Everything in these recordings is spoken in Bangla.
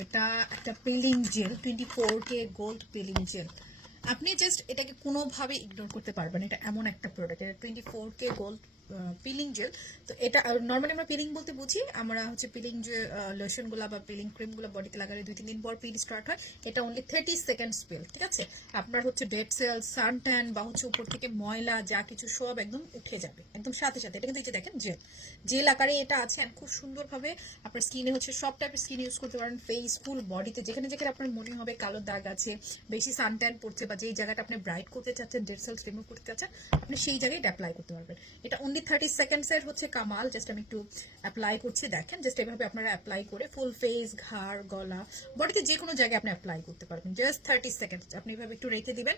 এটা একটা peeling gel twenty four K gold peeling gel আপনি জাস্ট এটাকে কোনোভাবে ইগনোর করতে পারবেন, এটা এমন একটা প্রোডাক্ট এটা twenty four K gold peeling gel তো এটা নর্মালি আমরা পিলিং বলতে বুঝি, আমরা হচ্ছে পিলিং যে লোশনগুলো বা পিলিং ক্রিমগুলো বডিতে লাগালে দুই, তিন দিন পর পিল স্টার্ট হয়। এটা অনলি থার্টি সেকেন্ড পিল ঠিক আছে? আপনার হচ্ছে ডেড সেল সান ট্যান বা হচ্ছে উপর থেকে ময়লা, যা কিছু, সব একদম উঠে যাবে, একদম সাথে সাথে। এটা কিন্তু দেখেন জেল জেল আকারে এটা আছে খুব সুন্দরভাবে আপনার স্কিনে হচ্ছে সব টাইপের স্কিন ইউজ করতে পারেন। ফেস ফুল বডিতে যেখানে যেখানে আপনার মনে হবে কালো দাগ আছে, বেশি সান ট্যান পড়ছে বা যেই জায়গাটা আপনি ব্রাইট করতে চাচ্ছেন ডেড সেলস রিমুভ করতে চাচ্ছেন, আপনি সেই জায়গায় এটা অ্যাপ্লাই করতে পারবেন। এটা অনলি থার্টি সেকেন্ডসের হচ্ছে কামাল জাস্ট আমি একটু অ্যাপ্লাই করছি, দেখেন জাস্ট এভাবে আপনারা অ্যাপ্লাই করে ফুল ফেস ঘাড়, গলা বডিতে যে কোনো জায়গায় আপনি অ্যাপ্লাই করতে পারবেন জাস্ট থার্টি সেকেন্ডস আপনি এভাবে একটু রেখে দিবেন,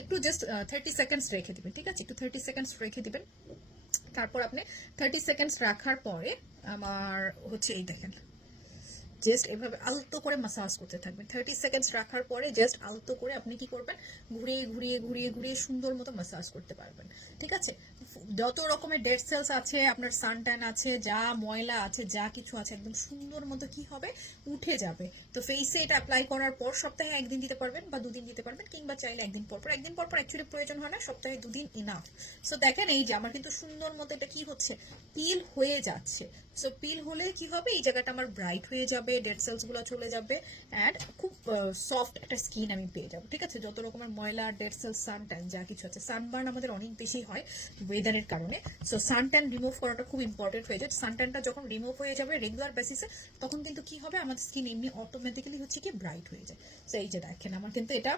একটু জাস্ট থার্টি সেকেন্ডস রেখে দিবেন, ঠিক আছে, একটু থার্টি সেকেন্ডস রেখে দিবেন, তারপর আপনি থার্টি সেকেন্ডস রাখার পরে আমার হচ্ছে এই দেখেন জাস্ট এভাবে আলতো করে মাসাজ করতে থাকবেন। থার্টি সেকেন্ডস রাখার পরে জাস্ট আলতো করে আপনি কি করবেন? ঘুরিয়ে ঘুরিয়ে ঘুরিয়ে ঘুরিয়ে সুন্দর মতো মাসাজ করতে পারবেন। ঠিক আছে? যত রকমের ডেড সেলস আছে, আপনার সানট্যান আছে, যা ময়লা আছে, যা কিছু আছে, একদম সুন্দর মতো কি হবে? উঠে যাবে। তো ফেসে এটা অ্যাপ্লাই করার পর সপ্তাহে একদিন দিতে পারবেন বা দুদিন দিতে পারবেন, কিংবা চাইলে একদিন পর পর। একদিন পর পর অ্যাকচুয়ালি প্রয়োজন হয় না, সপ্তাহে দুদিন ইনাফ সো দেখেন এই যে আমার কিন্তু সুন্দর মতো এটা কি হচ্ছে? পিল হয়ে যাচ্ছে। সো পিল হলে কি হবে? এই জায়গাটা আমার ব্রাইট হয়ে যাবে। ডেড সেলসগুলো চলে যাবে অ্যান্ড খুব সফট একটা স্কিন আমি পেয়ে যাব, ঠিক আছে? যত রকমের ময়লা ডেড সেলস সান ট্যান যা কিছু আছে। সানবার্ন আমাদের অনেক বেশি হয় ওয়েদারের কারণে। সো সান ট্যান রিমুভ করাটা খুব ইম্পর্টেন্ট হয়ে যায়। সান ট্যানটা যখন রিমুভ হয়ে যাবে রেগুলার বেসিসে তখন কিন্তু কি হবে? আমাদের স্কিন এমনি অটোমেটিক্যালি হচ্ছে কি ব্রাইট হয়ে যায়। সো এই যে দেখেন, আমার কিন্তু এটা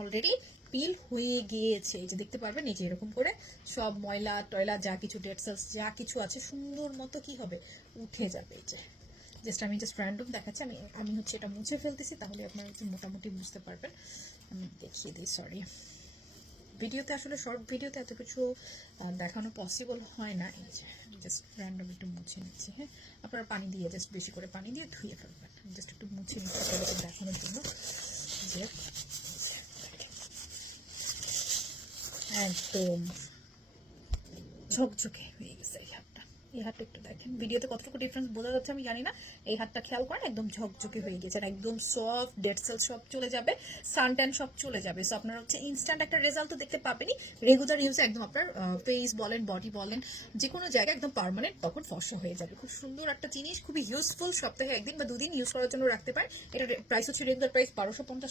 অলরেডি পিল হয়ে গিয়েছে। এই যে দেখতে পারবেন, এই যে এরকম করে সব ময়লা টয়লা, যা কিছু ডেড সেলস যা কিছু আছে, সুন্দর মতো কি হবে? উঠে যাবে, এই যে। জাস্ট আমি জাস্ট র্যান্ডম দেখাচ্ছি, আমি আমি হচ্ছে এটা মুছে ফেলতেছি, তাহলে আপনারা একটু মোটামুটি বুঝতে পারবেন। আমি দেখিয়ে দিই সরি ভিডিওতে আসলে শর্ট ভিডিওতে এত কিছু দেখানো পসিবল হয় না। এই যে জাস্ট র্যান্ডম একটু মুছে নিচ্ছি হ্যাঁ? আপনারা পানি দিয়ে জাস্ট বেশি করে পানি দিয়ে ধুয়ে ফেলবেন। জাস্ট একটু মুছে নিচ্ছি দেখানোর জন্য। যে, একদম ঝকঝকে হয়ে গেছে এই হাতটা একটু দেখেন। ভিডিওতে কতটুকু ডিফারেন্স বোঝা যাচ্ছে আমি জানি না। এই হাতটা খেয়াল করেন, একদম ঝকঝকে হয়ে গেছে আর একদম সফট ডেড সেল সব চলে যাবে সানট্যান সব চলে যাবে। সো আপনার হচ্ছে ইনস্ট্যান্ট একটা রেজাল্ট তো দেখতে পাবেনই। রেগুলার ইউজে একদম আপনার ফেস বলেন বডি বলেন যে কোনো জায়গায় একদম পারমানেন্ট তখন ফর্সা হয়ে যাবে। খুব সুন্দর একটা জিনিস, খুবই ইউজফুল সপ্তাহে একদিন বা দুদিন ইউজ করার জন্য রাখতে পারেন। এটার প্রাইস হচ্ছে রেগুলার প্রাইস বারোশো পঞ্চাশ